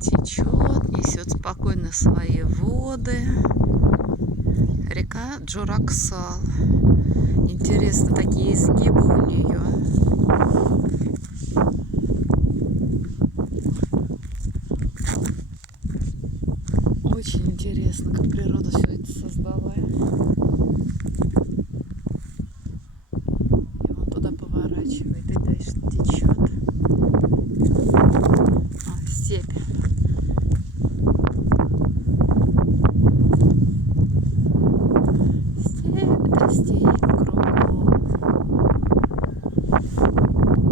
течет, несет спокойно свои воды. Река Джураксал. Интересно, такие изгибы